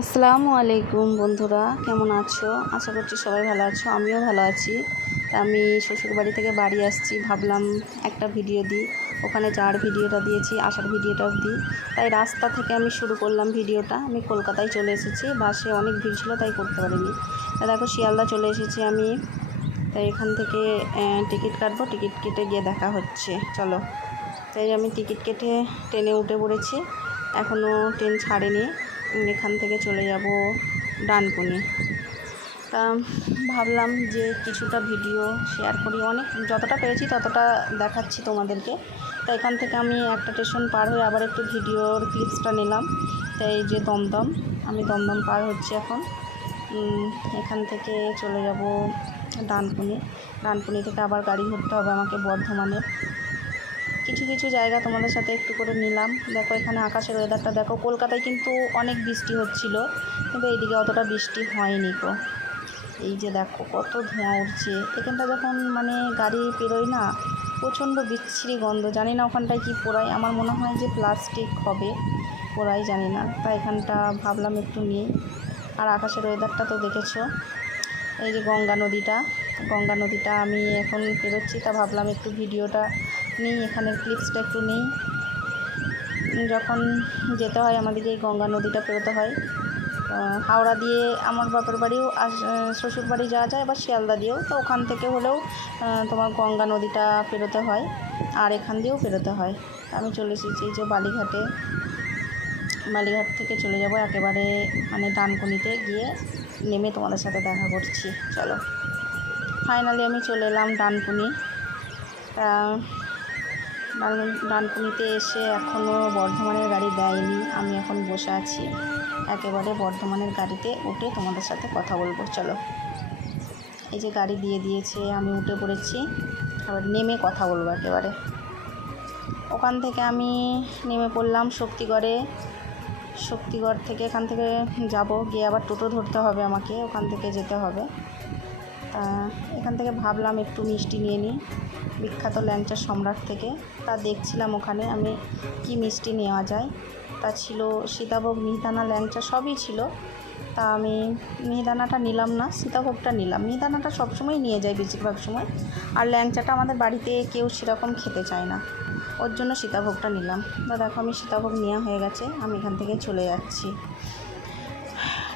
আসসালামু আলাইকুম বন্ধুরা, কেমন আছো? আশা করছি সবাই ভালো আছো, আমিও ভালো আছি। আমি শ্বশুর বাড়ি থেকে বাড়ি আসছি, ভাবলাম একটা ভিডিও দিই। ওখানে যাওয়ার ভিডিওটা দিয়েছি, আসার ভিডিওটাও দিই। তাই রাস্তা থেকে আমি শুরু করলাম ভিডিওটা। আমি কলকাতায় চলে এসেছি, বাসে অনেক ভিড় ছিল, তাই করতে পারিনি। দেখো, শিয়ালদা চলে এসেছি আমি। তাই এখান থেকে টিকিট কাটবো, টিকিট কেটে গিয়ে দেখা হচ্ছে। চলো। তাই আমি টিকিট কেটে ট্রেনে উঠে পড়েছি। এখনও ট্রেন ছাড়েনি। এখান থেকে চলে যাব ডানকুনি। তা ভাবলাম যে কিছুটা ভিডিও শেয়ার করি। অনেক যতটা পেরেছি ততটা দেখাচ্ছি তোমাদেরকে। তা এখান থেকে আমি একটা স্টেশন পার হয়ে আবার একটু ভিডিওর ক্লিপসটা নিলাম। তাই যে দমদম, আমি দমদম পার হচ্ছি এখন। এখান থেকে চলে যাব ডানকুনি। ডানকুনি থেকে আবার গাড়ি ধরতে হবে আমাকে বর্ধমানের কিছু কিছু জায়গা তোমাদের সাথে একটু করে নিলাম। দেখো এখানে আকাশের ওয়েদারটা দেখো, কলকাতায় কিন্তু অনেক বৃষ্টি হচ্ছিল, কিন্তু এইদিকে অতটা বৃষ্টি হয়নি গো। এই যে দেখো কত ধোঁয়া উঠছে। এখানটা যখন মানে গাড়ি পেরোয় না, প্রচণ্ড বিচ্ছিরি গন্ধ। জানি না ওখানটায় কি পোড়ায়, আমার মনে হয় যে প্লাস্টিক হবে পোড়াই জানি না। তা এখানটা ভাবলাম একটু নিই। আর আকাশের ওয়েদারটা তো দেখেছ। এই যে গঙ্গা নদীটা গঙ্গা নদীটা আমি এখন পেরোচ্ছি, তা ভাবলাম একটু ভিডিওটা নিই, এখানের ক্লিপসটা একটু নিই। যখন যেতে হয় আমাদেরকে এই গঙ্গা নদীটা পেরোতে হয় হাওড়া দিয়ে আমার বাপের বাড়িও আস শ্বশুর বাড়ি যাওয়া যায় বা শিয়ালদা দিয়েও। তো ওখান থেকে হলেও তোমার গঙ্গা নদীটা পেরোতে হয়, আর এখান দিয়েও পেরোতে হয়। আমি চলে এসেছি যে বালিঘাটে। বালিঘাট থেকে চলে যাব একেবারে মানে ডানকুনিতে গিয়ে নেমে তোমাদের সাথে দেখা করছি। চলো। ফাইনালি আমি চলে এলাম ডানকুনি। ডানকুনিতে এসে এখনও বর্ধমানের গাড়ি দেয়নি। আমি এখন বসে আছি একেবারে বর্ধমানের গাড়িতে উঠে তোমাদের সাথে কথা বলব। চলো। এই যে গাড়ি দিয়ে দিয়েছে, আমি উঠে পড়েছি। আবার নেমে কথা বলব একেবারে। ওখান থেকে আমি নেমে পড়লাম শক্তিগড়ে। শক্তিগড় থেকে এখান থেকে যাব, গিয়ে আবার টোটো ধরতে হবে আমাকে, ওখান থেকে যেতে হবে। তা এখান থেকে ভাবলাম একটু মিষ্টি নিয়ে নিই। বিখ্যাত ল্যাংচা সম্রাট থেকে। তা দেখছিলাম ওখানে আমি কি মিষ্টি নেওয়া যায়। তা ছিল সীতাভোগ, মিহিদানা ল্যাংচা সবই ছিল। তা আমি মিহিদানাটা নিলাম না, সীতাভোগটা নিলাম। মিহিদানাটা সবসময় নিয়ে যাই বেশিরভাগ সময়। আর ল্যাংচাটা আমাদের বাড়িতে কেউ সেরকম খেতে চায় না। ওর জন্য সীতাভোগটা নিলাম। বা দেখো আমি সীতাভোগ নেওয়া হয়ে গেছে, আমি এখান থেকে চলে যাচ্ছি।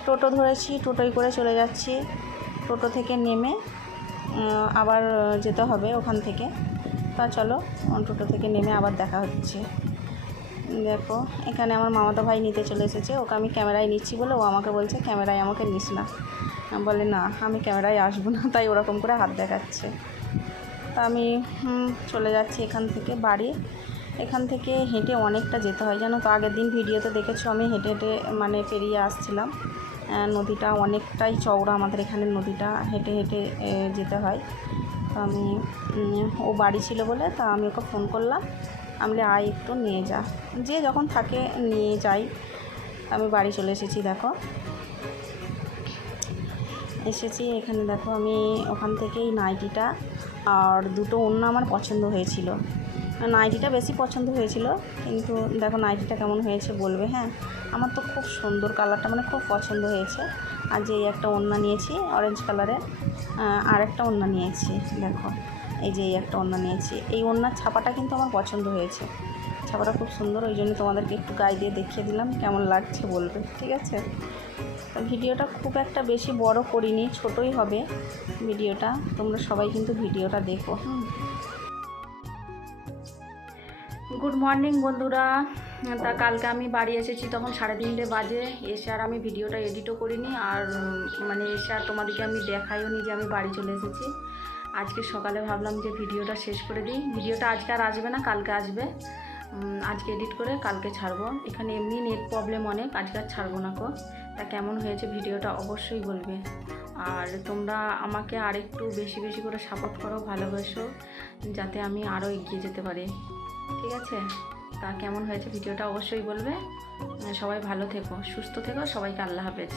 টোটো ধরেছি, টোটোয় করে চলে যাচ্ছি। টোটো থেকে নেমে আবার যেতে হবে ওখান থেকে। তা চলো টোটো থেকে নেমে আবার দেখা হচ্ছে। দেখো, এখানে আমার মামাতো ভাই নিতে চলে এসেছে। ওকে আমি ক্যামেরায় নিচ্ছি বলে ও আমাকে বলছে, ক্যামেরায় আমাকে নিস না। বলে, না, আমি ক্যামেরায় আসব না। তাই ওরকম করে হাত দেখাচ্ছে। তা আমি চলে যাচ্ছি এখান থেকে বাড়ি। এখান থেকে হেঁটে অনেকটা যেতে হয়। জানো তো, আগের দিন ভিডিওতে দেখেছ আমি হেঁটে হেঁটে মানে পেরিয়ে আসছিলাম। নদীটা অনেকটাই চওড়া আমাদের এখানে নদীটা হেঁটে হেঁটে যেতে হয়। তো আমি ও বাড়ি ছিল বলে তা আমি ওকে ফোন করলাম। আমি বলি, আয় একটু নিয়ে যা। যে যখন থাকে নিয়ে যাই। আমি বাড়ি চলে এসেছি দেখো। এসেছি এখানে দেখো আমি ওখান থেকেই নাইটিটা আর দুটো অন্য আমার পছন্দ হয়েছিল। নাইটিটা বেশি পছন্দ হয়েছিল কিন্তু দেখো নাইটিটা কেমন হয়েছে বলবে হ্যাঁ? আমার তো খুব সুন্দর কালারটা মানে খুব পছন্দ হয়েছে। আর যে একটা ওড়না নিয়েছি অরেঞ্জ কালারের আর একটা ওড়না নিয়েছি, দেখো। এই যে এই একটা ওড়না নিয়েছি। এই ওড়নার ছাপাটা কিন্তু আমার পছন্দ হয়েছে। ছাপাটা খুব সুন্দর, ওই জন্য তোমাদেরকে একটু গায়ে দিয়ে দেখিয়ে দিলাম কেমন লাগছে বলবে, ঠিক আছে? ভিডিওটা খুব একটা বেশি বড় করিনি, ছোটই হবে ভিডিওটা। তোমরা সবাই কিন্তু ভিডিওটা দেখো, হুম। গুড মর্নিং বন্ধুরা। তা কালকে আমি বাড়ি এসেছি তখন সাড়ে তিনটে বাজে। এসে আর আমি ভিডিওটা এডিটও করিনি আর মানে এসে আর তোমাদেরকে আমি দেখাইও নি যে আমি বাড়ি চলে এসেছি। আজকে সকালে ভাবলাম যে ভিডিওটা শেষ করে দিই। ভিডিওটা আজকে আর আসবে না, কালকে আসবে। আজকে এডিট করে কালকে ছাড়বো। এখানে এমনি নেট প্রবলেম অনেক, আজকে আর ছাড়বো না কো। তা কেমন হয়েছে ভিডিওটা অবশ্যই বলবে। আর তোমরা আমাকে আরেকটু বেশি বেশি করে সাপোর্ট করো, ভালোবাসো, যাতে আমি আরও এগিয়ে যেতে পারি। ঠিক আছে? তা কেমন হয়েছে ভিডিওটা অবশ্যই বলবে। সবাই ভালো থেকো সুস্থ থেকো সবাইকে আল্লাহ হাফেজ।